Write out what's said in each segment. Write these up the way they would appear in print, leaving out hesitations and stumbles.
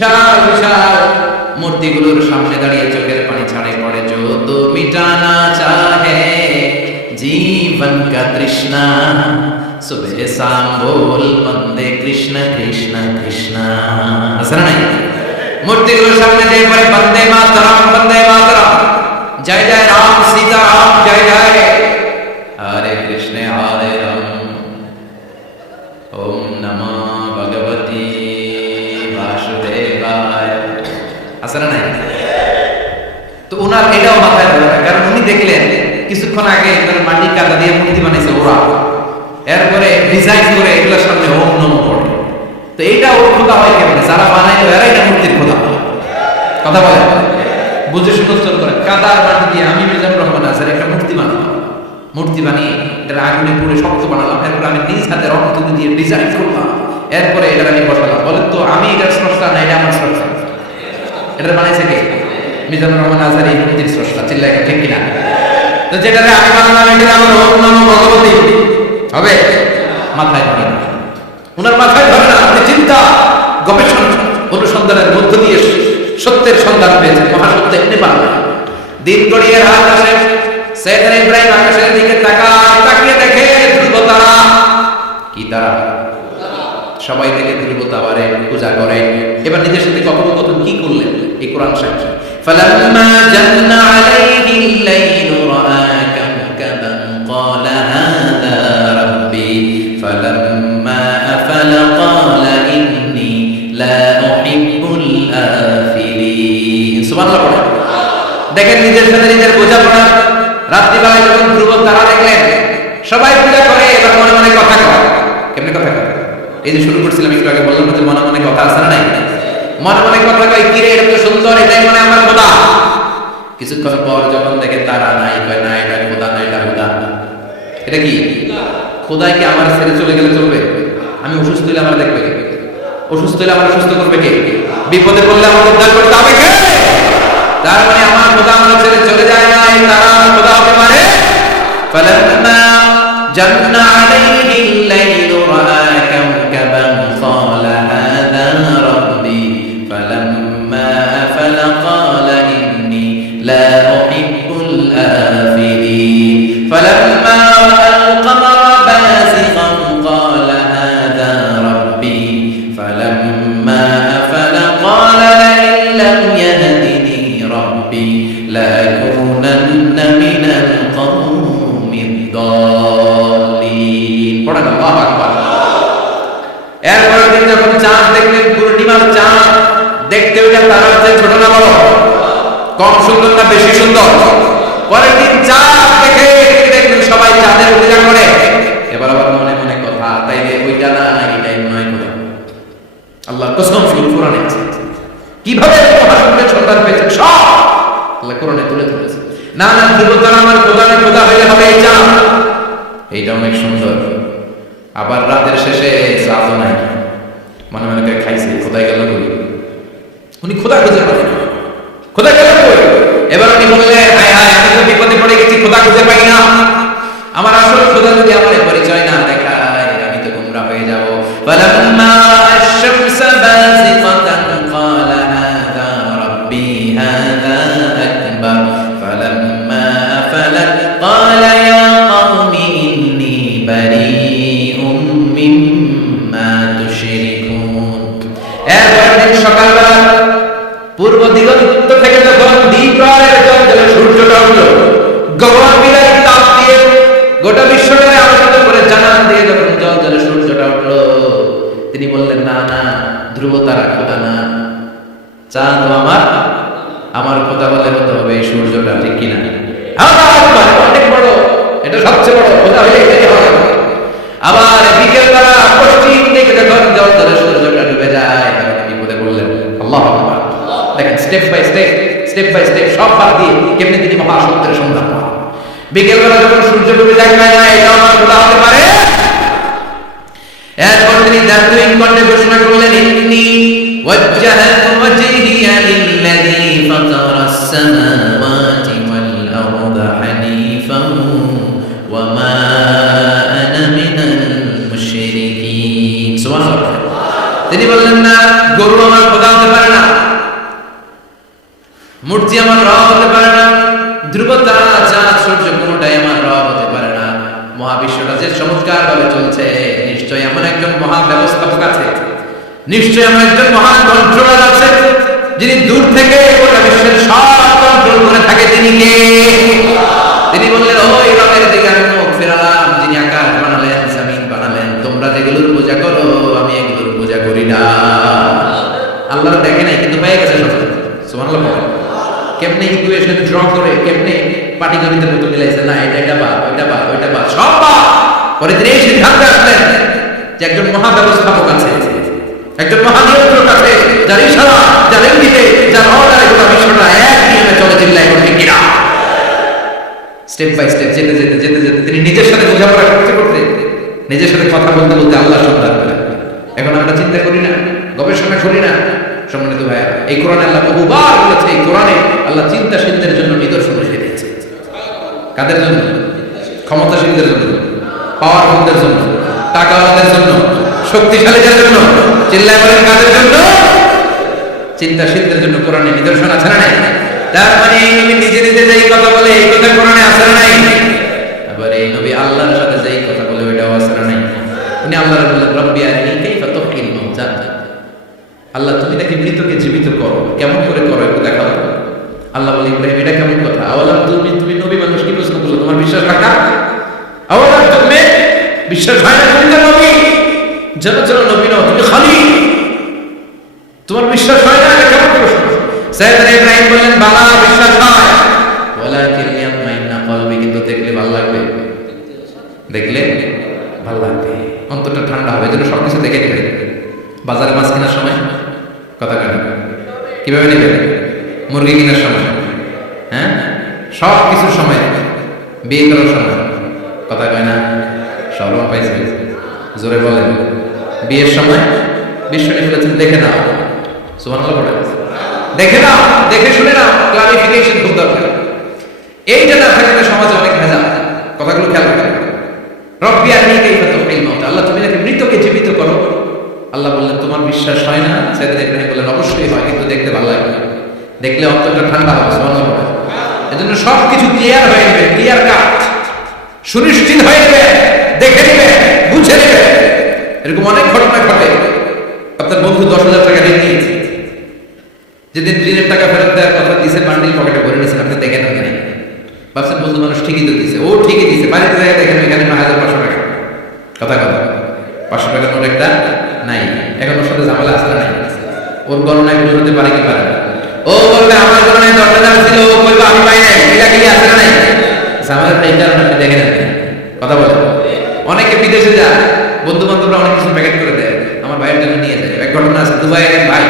বিশাল বিশাল মূর্তিগুলোর সামনে দাঁড়িয়ে চোখের পানি ছাড়ে পড়ে, जो तो मिटाना चाहे जीवन का तृष्णा सुबह शाम बोल बंदे कृष्ण कृष्ण कृष्ण। আসলে নাই মূর্তিগুলোর সামনে দিয়ে পড়ে বন্দে মাতরম জয় জয় রাম সীতা রাম জয় জয় হরে কৃষ্ণ হরে রাম ওম নমো ভগবতী বাসুদেবায়। আসলে নাই তো ওনার এটাও মাথায় ধরে না, কারণ উনি দেখলেন কিছুক্ষণ আগে মাটি কাদা দিয়ে মূর্তি বানাইছে ওরা, এরপরে ডিজাইন করে এগুলোর সামনে ওম নমো পড়ে। তো এইটা ওর খোদা হয় কেমনে? যারা বানাইলো এরা এটা মূর্তির খোদা। কথা বলে বুঝে শুনে উচ্চারণ করে, কাদার মাটি দিয়ে আমি মিজানুর রহমান আজহার একটা মূর্তি বানালাম, মূর্তি বানিয়ে এটা আগুনে পুড়ে শক্ত বানালাম, এরপরে আমি নিজ হাতে রক্ত দিয়ে ডিজাইন করলাম, এরপরে এটা আমি বসালাম। বলেন তো আমি এটার স্রষ্টা না এটা আমার স্রষ্টা? এটা বানাইছে কে? মিজানুর রহমান আজহার এই মূর্তির স্রষ্টা। চিল্লায় ঠিক কিনা? তো যেটা আমি বানালাম এটা আমার ওম নমো ভগবতী হবে? মাথায় ধরে না, ওনার মাথায় ধরে না। আপনি চিন্তা গবেষণা অনুসন্ধানের মধ্য দিয়ে সত্যের সন্ধান পেয়েছেন। মহাসত্য এমনি পাবে। দিন গড়িয়ে রাত আসে, সৈয়দনা ইব্রাহিম আকাশের দিকে তাকিয়ে দেখে ধ্রুব তারা। কি তারা? সবাই থেকে ধ্রুব তারারে পূজা করে। এবার নিজের সাথে কথোপকথন কি করলেন এই কোরআন সাক্ষী। ফালাম্মা জান্না আলাইহিল লাইলু রাআ কাওকাবান ক্বালা হাযা রাব্বি ফালাম্মা আফালা ক্বালা ইন্নী লা উহিব্বুল আফিলিন। সুবহানাল্লাহ। দেখেন নিজের সাথে নিজের বোঝাপড়া। রাত্রিবেলায় যখন ধ্রুব তারা দেখলেন সবাই পূজা করে, এবার মনে মনে কথা কয়। কেমনে কথা কয়? এই যে শুরু করছিলাম একটু আগে, বললাম যে মনে মনে কথা আছে না নাই? মনে মনে কথা কয়, কিরে এটা তো সুন্দর, এটাই মনে আমার খোদা। কিছুক্ষণ পর যখন দেখে তারা নাই, কয় না এটা খোদা না, এটা খোদা। এটা কি খোদাই? কি আমার ছেড়ে চলে গেলে চলবে? আমি অসুস্থ হলে আমার দেখবে কে? অসুস্থ হলে আমার সুস্থ করবে কে? বিপদে পড়লে আমার উদ্ধার করতে হবে কে? তার মানে আমার খোদা আমার ছেড়ে চলে যায় না, এই তারা আমার খোদা হতে পারে? ফালাম্মা জান্না আলাইহিল লাইলু রাআ কাওকাবান ক্বালা হাযা রাব্বি ফালাম্মা আফালা ক্বালা ইন্নী লা উহিব্বুল আফিলিন ফালাম্মা রাআল কমারা বাযিগান ক্বালা হাযা রাব্বি ফালাম্মা আফালা ক্বালা লাইন লাম ইয়াহদিনি রাব্বি লাকুনান্না মিনাল কওমিদ দাল্লিন। পড়েন আল্লাহু আকবার। এরপরের দিন যখন চাঁদ দেখলেন, পূর্ণিমার চাঁদ দেখতে ওইটা তারার চেয়ে ছোট না বড়? কম সুন্দর না বেশি সুন্দর? পরের দিন চাঁদ দেখে দেখলেন সবাই চাঁদের পূজা করে। এবার আবার মনে মনে কথা, তাইলে ওইটা না এটাই মনে হয় খোদা। আল্লাহর কসম, শুরু কোরআনে আছে কিভাবে মহাসত্যের সন্ধান পেয়েছে সব আল্লাহ কোরআনে তুলে ধরেছে। না না ধ্রুব তারা আমার খোদা না, খোদা হইলে হবে এই চাঁদ। এইটা অনেক সুন্দর। আবার রাতের শেষে চাঁদও নাই, মনে মনে করে খাইছে, খোদাই গেল কই? উনি খোদা খুঁজে পাবেন, খোদা গেল কই? এবার উনি বললেন, হায় হায়, আমি তো বিপদে পড়ে গেছি, খোদা খুঁজে পাই না। আমার আসল খোদা যদি আমার পরিচয় না দেখায়, আমি তো গুমরা হয়ে যাব। ফালাম্মা আশ-শামসা বাযিগাতান ক্বালা হাযা রাব্বি হাযা আকবার ফালাম্মা আফালাত ক্বালা ইয়া কওমি ইন্নী বারীউম মিম্মা তুশরিকুন। এরপরের দিন সকালবেলা পূর্ব দিগন্ত থেকে যখন দ্বিপ্রহরের চন্দ্রে সূর্যটা উঠল, গগন বিলায়ী তাপ দিয়ে গোটা বিশ্বটাকে আলোকিত করে জানান দিয়ে যখন চন্দ্রে সূর্যটা উঠল, তিনি বললেন, না না ধ্রুব তারা খোদা না, চাঁদ আমার খোদা বলে হতে হবে এই সূর্যটা। ঠিক কিনা? অনেক বড়, এটা সবচেয়ে বড় খোদা হইলে এটাই হয়। আবার বিকেল বেলা পশ্চিম দিকে যখন চন্দ্রে সূর্যটা ডুবে যায়, তখন বিপদে বললেন আল্লাহু আকবার। দেখেন স্টেপ বাই স্টেপ সব বাদ দিয়ে কেমনি তিনি মহাসত্যের সন্ধান পান। বিকেল বেলা যখন সূর্য ডুবে যায়, না এটা আমার খোদা হতে পারে? এরপর তিনি দার্থহীন কণ্ঠে ঘোষণা করলেন, ইন্নী ওয়াজ্জাহতু ওয়াজহিয়া লিল্লাযী ফাতারাস সামাওয়াতি ওয়াল আরদা হানিফান ওয়া মা আনা মিনাল মুশরিকিন। সুবহানাল্লাহ। তিনি বললেন, না গরু আমার খোদা হতে পারে না, মূর্তি আমার রব হতে পারে না, ধ্রুব তারা, চাঁদ, সূর্য কোনোটাই আমার রব হতে পারে না। মহাবিশ্বটা যে চমৎকার ভাবে চলছে, নিশ্চয়ই এমন একজন মহা ব্যবস্থাপক আছে, নিশ্চয়ই এমন একজন মহান কন্ট্রোলার আছে, যিনি দূর থেকে গোটা বিশ্বের সব কন্ট্রোল করে থাকে। তিনি কে? তিনি বললেন, ওই রবের দিকে আমি মুখ ফেরালাম, যিনি আকাশ বানালেন, জমিন বানালেন। তোমরা যেগুলোর পূজা করো, আমি এগুলোর পূজা করি না। আল্লাহ দেখে নাই, কিন্তু পেয়ে গেছে সব। সুবহানাল্লাহ। কেমনে ইকুয়েশন ড্র করে, কেমনে পাটিগণিতের মতো মিলাইছে, না এটা বাদ, ওইটা বাদ, ওইটা বাদ, সব বাদ পরে তিনি এই সিদ্ধান্তে আসলেন যে একজন মহা ব্যবস্থাপক আছে, একজন মহা নিয়ন্ত্রক আছে, যার ইশারা, যার ইঙ্গিতে, যার অর্ডারে গোটা বিশ্বটা এক নিয়মে চলে। চিল্লায় করতে কিনা স্টেপ বাই স্টেপ যেতে যেতে যেতে যেতে তিনি নিজের সাথে বোঝাপড়া করতে করতে, নিজের সাথে কথা বলতে বলতে আল্লাহ সন্ধান করেন। এখন আমরা চিন্তা করি না, গবেষণা করি না। সম্মানিত ভাইয়া, এই কোরআনে আল্লাহ বহুবার বলেছে, এই কোরআনে আল্লাহ চিন্তাশীলদের জন্য নিদর্শন রেখে দিয়েছে। কাদের জন্য? ক্ষমতাশীলদের জন্য, পাওয়ারফুলদের জন্য, টাকাওয়ালাদের জন্য, শক্তিশালীদের জন্য। চিল্লায় বলেন কাদের জন্য? চিন্তাশীলদের জন্য কোরআনে নিদর্শন আছে না নাই? তার মানে এই নবী নিজে নিজে যেই কথা বলে, এই কথা কোরআনে আছে না নাই? আবার এই নবী আল্লাহর সাথে যেই কথা বলে, ওইটাও আছে না নাই? উনি আল্লাহর বললেন, রব্বি আরিনি কাইফা তুহয়িল মাউতা। আল্লাহ তুমি নাকি মৃতকে জীবিত করো, কেমন করে করো একটু দেখাও। আল্লাহ বলে, ইব্রাহিম এটা কেমন কথা? আওয়ালাম তুমি নবী মানুষ, কি প্রশ্ন করলো? তোমার বিশ্বাস রাখা? আওয়ালাম তুমি বিশ্বাস হয় না? তুমি তো নবী, যেন যেন নবী নও, তুমি খালি, তোমার বিশ্বাস হয় না? এটা কেমন প্রশ্ন? সাইয়েদনা ইব্রাহিম বললেন, বালা বিশ্বাস হয়, ওয়ালাকিন ইয়াতমাইন্না কলবি, কিন্তু দেখলে ভালো লাগবে, দেখলে ভালো লাগবে, অন্তরটা ঠান্ডা হবে। এজন্য সবকিছু দেখে নেবে। বাজারে মাছ কেনার সময় কথা কেন, কিভাবে নেবে? মুরগি কেনার সময়, হ্যাঁ, সব কিছুর সময়, বিয়ে করার সময় কথা কয় না? সরম পাইছে, জোরে বলেন। বিয়ের সময় বিশ্বনী বলেছেন, দেখে নাও। সুবহানাল্লাহ বলেন, দেখে নাও, দেখে শুনে নাও, ক্লারিফিকেশন খুব দরকার। এইটা না থাকলে সমাজে অনেক ভেজাল। কথাগুলো খেয়াল রাখবেন। রব্বি আরিনি কাইফা তুহয়িল মাউতা, আল্লাহ তুমি নাকি মৃতকে জীবিত করো। আল্লাহ বললেন, তোমার বিশ্বাস হয় না? সাইয়েদনা ইব্রাহিম বললেন, অবশ্যই হয়, কিন্তু দেখতে ভালো লাগবে, দেখলে অন্তরটা ঠান্ডা হবে। সুবহানাল্লাহ। এজন্য সবকিছু ক্লিয়ার হয়ে যাবে, ক্লিয়ার কাট, সুনিশ্চিত হয়ে যাবে, দেখে নেবে, বুঝে নেবে। এরকম অনেক ঘটনা ঘটে। আপনার বন্ধু 10,000 টাকা ঋণ নিয়েছে, যেদিন ঋণের টাকা ফেরত দেওয়ার কথা দিয়েছে, বান্ডিল পকেটে ভরে নিয়েছেন, আপনি দেখেন না, ভাবছেন বন্ধু মানুষ ঠিকই তো দিয়েছে, ও ঠিকই দিয়েছে, বাড়িতে জায়গায় দেখেন এখানে 9,500 টাকা। কথা 500 টাকার নোট একটা নাই। এখন ওর সাথে ঝামেলা আসলে নাই, ওর গণনায় ভুল হতে পারে কি পারে না? ও বলবে আমার গণনায় 10,000 ছিল, ও বলবে আমি পাই নাই, এটা কি আছে না নাই? ঝামেলাটা এই কারণে আপনি দেখে নেন। কথা বলে অনেকে বিদেশে যায়, বন্ধু বান্ধবরা অনেক কিছু প্যাকেট করে দেয়, আমার ভাইয়ের জন্য নিয়ে যায়। এক ঘটনা আছে, দুবাইয়ের এক ভাই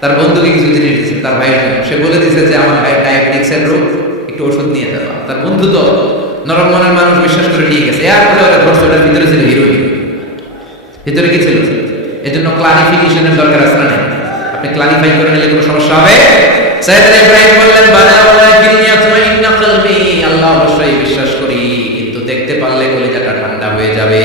তার বন্ধুকে কিছু জিনিস দিয়েছে তার ভাইয়ের জন্য। সে বলে দিয়েছে যে আমার ভাইয়ের ডায়াবেটিক্সের রোগ, একটু ওষুধ নিয়ে যাবা। তার বন্ধু তো নরম মনের মানুষ, বিশ্বাস করে নিয়ে গেছে। এরপরে ওরা ধর্ষণের ভিতরে ছিল হিরোইন, ভিতরে কি ছিল? এই জন্য ক্লারিফিকেশনের দরকার আছে না? আপনি ক্লারিফাই করে নিলে কোনো সমস্যা হবে? সাইয়েদনা ইব্রাহিম বললেন, বালা ওয়ালাকিন ইয়াতমাইন্না কলবি, আল্লাহ অবশ্যই বিশ্বাস করি, কিন্তু দেখতে পারলে কলিজাটা ঠান্ডা হয়ে যাবে।